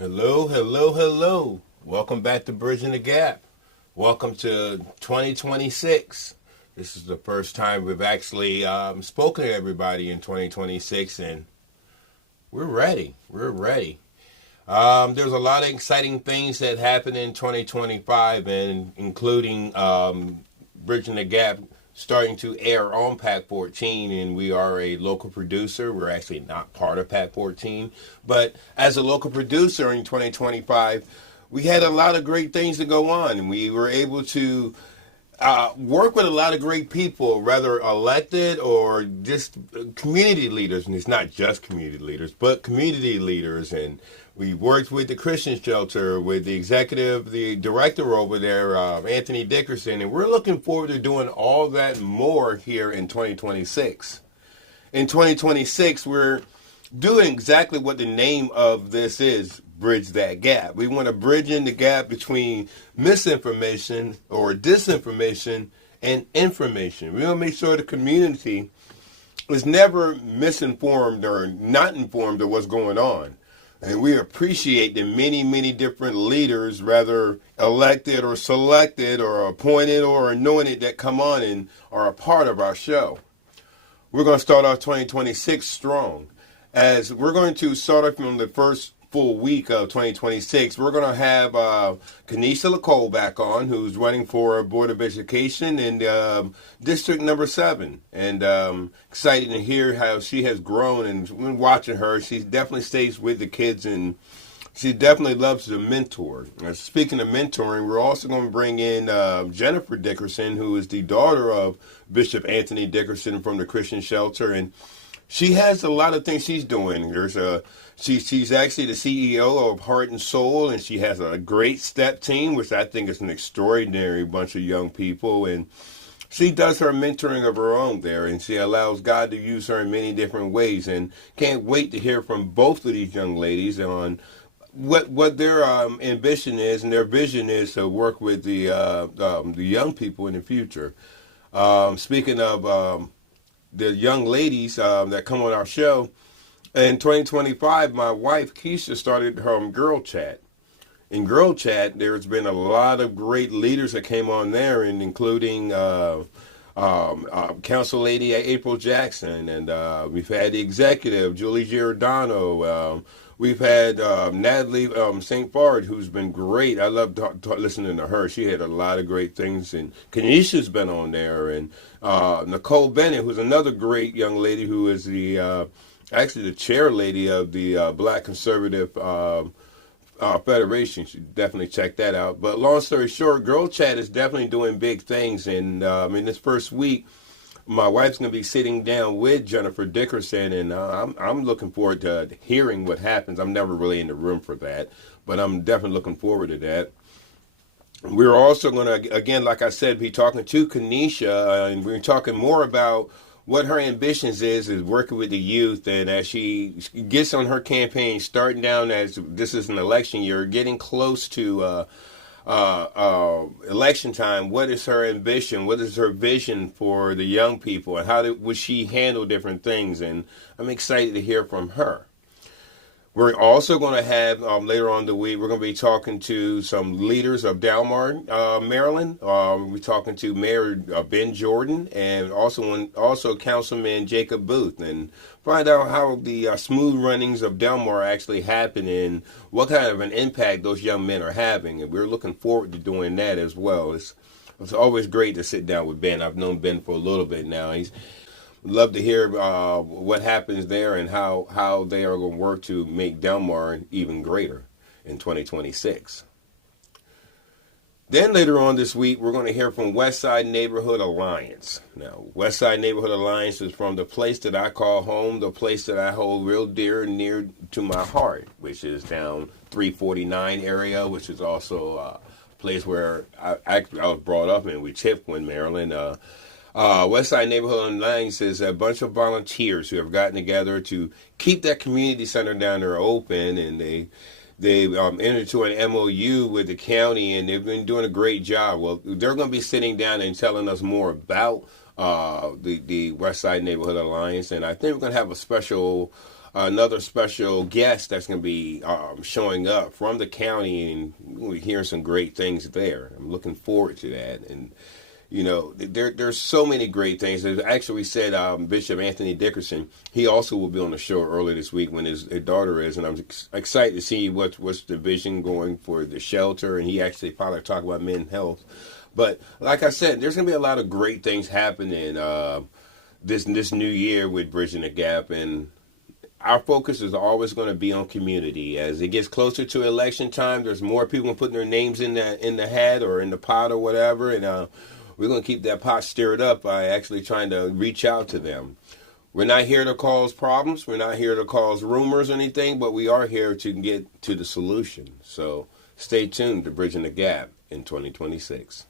Hello, hello, hello. Welcome back to Bridging the Gap. Welcome to 2026. This is the first time we've actually spoken to everybody in 2026, and we're ready. We're ready. There's a lot of exciting things that happen in 2025, and including Bridging the Gap starting to air on Pack 14, and we are a local producer. We're actually not part of Pack 14, but as a local producer in 2025, we had a lot of great things to go on, and we were able to work with a lot of great people, whether elected or just community leaders. And it's not just community leaders, but community leaders. And we worked with the Christian Shelter, with the director over there, Anthony Dickerson. And we're looking forward to doing all that more here in 2026. In 2026, we're doing exactly what the name of this is, Bridge That Gap. We want to bridge in the gap between misinformation or disinformation and information. We want to make sure the community is never misinformed or not informed of what's going on. And we appreciate the many, many different leaders, whether elected or selected or appointed or anointed, that come on and are a part of our show. We're going to start off 2026 strong. As we're going to start off from the first full week of 2026, we're going to have Kanisha LaCole back on, who's running for Board of Education in District Number 7. And excited to hear how she has grown, and when watching her, she definitely stays with the kids, and she definitely loves to mentor. Speaking of mentoring, we're also going to bring in Jennifer Dickerson, who is the daughter of Bishop Anthony Dickerson from the Christian Shelter, and she has a lot of things she's doing. She's actually the CEO of Heart and Soul, and she has a great step team, which I think is an extraordinary bunch of young people. And she does her mentoring of her own there, and she allows God to use her in many different ways. And can't wait to hear from both of these young ladies on what their ambition is and their vision is to work with the young people in the future. Speaking of the young ladies that come on our show, in 2025, my wife Keisha started her Girl Chat. In Girl Chat, there's been a lot of great leaders that came on there, and including Council Lady April Jackson, and we've had the executive Julie Giordano. We've had Natalie St. Fard, who's been great. I love listening to her. She had a lot of great things. And Kenisha's been on there. And Nicole Bennett, who's another great young lady who is actually the chair lady of the Black Conservative Federation. You should definitely check that out. But long story short, Girl Chat is definitely doing big things. And in this first week, my wife's going to be sitting down with Jennifer Dickerson, and I'm looking forward to hearing what happens. I'm never really in the room for that, but I'm definitely looking forward to that. We're also going to, again, like I said, be talking to Kanisha, and we're talking more about what her ambitions is working with the youth, and as she gets on her campaign, starting down as this is an election year, getting close to election time, what is her ambition? What is her vision for the young people? And how would she handle different things? And I'm excited to hear from her. We're also going to have, later on in the week, we're going to be talking to some leaders of Delmar, Maryland. We're talking to Mayor Ben Jordan, and also Councilman Jacob Booth, and find out how the smooth runnings of Delmar actually happen and what kind of an impact those young men are having. And we're looking forward to doing that as well. It's always great to sit down with Ben. I've known Ben for a little bit now. He's love to hear what happens there and how they are going to work to make Delmar even greater in 2026. Then later on this week, we're going to hear from Westside Neighborhood Alliance. Now, Westside Neighborhood Alliance is from the place that I call home, the place that I hold real dear and near to my heart, which is down 349 area, which is also a place where I was brought up in, Chipwin, Maryland. Westside Neighborhood Alliance is a bunch of volunteers who have gotten together to keep that community center down there open, and they've entered into an MOU with the county, and they've been doing a great job. Well, they're going to be sitting down and telling us more about the Westside Neighborhood Alliance, and I think we're going to have a special another special guest that's going to be showing up from the county, and we're hearing some great things there. I'm looking forward to that. And there's so many great things. As actually said, Bishop Anthony Dickerson, he also will be on the show early this week when his daughter is, and I'm excited to see what's the vision going for the shelter, and he actually probably talk about men's health. But like I said, there's going to be a lot of great things happening this new year with Bridging the Gap, and our focus is always going to be on community. As it gets closer to election time, there's more people putting their names in the hat or in the pot or whatever, and we're going to keep that pot stirred up by actually trying to reach out to them. We're not here to cause problems. We're not here to cause rumors or anything, but we are here to get to the solution. So stay tuned to Bridging the Gap in 2026.